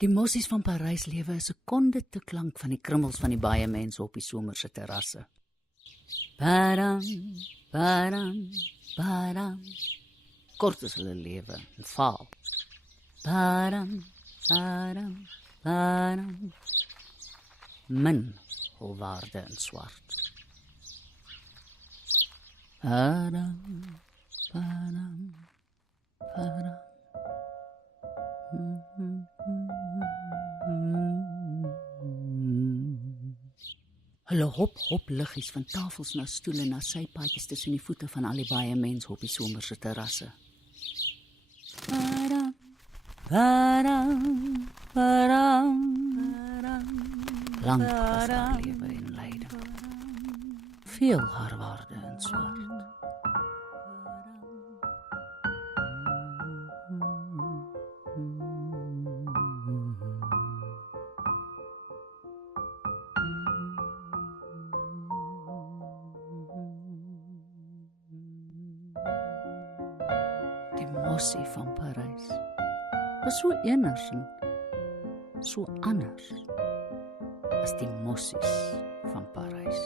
Die mossies van Parys lewe 'n sekonde te klank van die krummels van die baie mense op die somerse terrasse. Padam, padam, padam. Kort is hulle lewe en vaal. Padam, padam, padam. Min hul waarde in swart. Padam, padam, padam. Hulle hop liggies van tafels na stoele na sypaadjies tussen die voete van al die baie mense op die somerse terrasse. Padam, padam, padam, padam. Lang was haar lewe en lyding. Veel haar waarde in swart. Die mossie van Parys was so eners en so anders as die mossies van Parys.